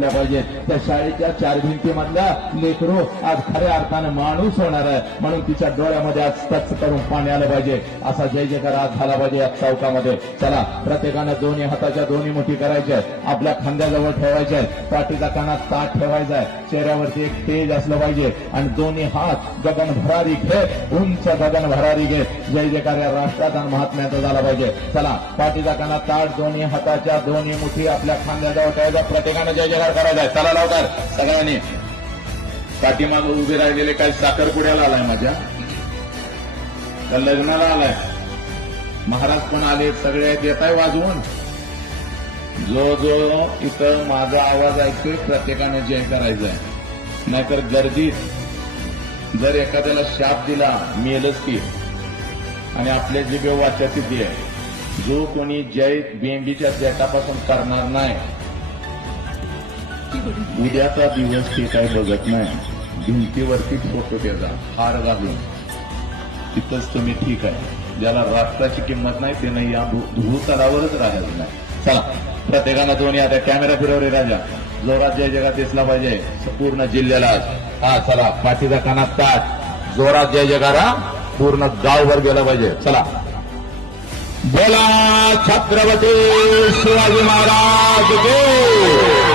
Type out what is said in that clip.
पाहिजे त्या शाळेच्या चार भिंतीमधला लेकरू आज खऱ्या अर्थानं माणूस होणार आहे म्हणून तिच्या डोळ्यामध्ये आज टच करून पाणी आलं पाहिजे असा जय जयकार आज झाला पाहिजे या चौकामध्ये. चला प्रत्येकानं दोन्ही हाताच्या दोन्ही मुठी करायच्या आपल्या खांद्याजवळ ठेवायच्या पाठीचा कानात ताट ठेवायचा आहे चेहऱ्यावरती एक तेज असलं पाहिजे आणि दोन्ही हात गगन भरारी घेत उंच गगन भरारी घेत जय जयकार या राष्ट्राचा महात्म्याचा झाला पाहिजे. चला पाठीचा कानात ताट दोन्ही हाताच्या दोन्ही मुठी आपल्या खांद्याजवळ ठेवायचा प्रत्येकानं जय जयकार करायचा. चला लवकर सगळ्यांनी. पाठीमागे उभे राहिलेले काही साखरपुड्याला आलाय माझ्या का लग्नाला आलाय महाराज पण आले सगळे येत आहे वाजवून. जो जो इथं माझा आवाज ऐकतोय प्रत्येकाने जय करायचा आहे नाहीतर गर्दीत जर एखाद्याला शाप दिला मेलच की आणि आपल्या जिभे वाचाची ती आहे. जो कोणी जय बेंबीच्या देटापासून करणार नाही उद्याचा दिवस ते काही बघत नाही भिंतीवरती फोटो त्याचा हार घालून तिथंच तुम्ही ठीक आहे. ज्याला राष्ट्राची किंमत नाही ते नाही या भूतलावरच राहायचं नाही. चला प्रत्येकानं दोन्ही आता कॅमेरा फिरवले राजा जोरात जय जगात दिसला पाहिजे पूर्ण जिल्ह्याला. हा चला पाठीचा कानात ताट जोरात जय जगारा पूर्ण गावभर गेला पाहिजे. चला बोला छत्रपती शिवाजी महाराज की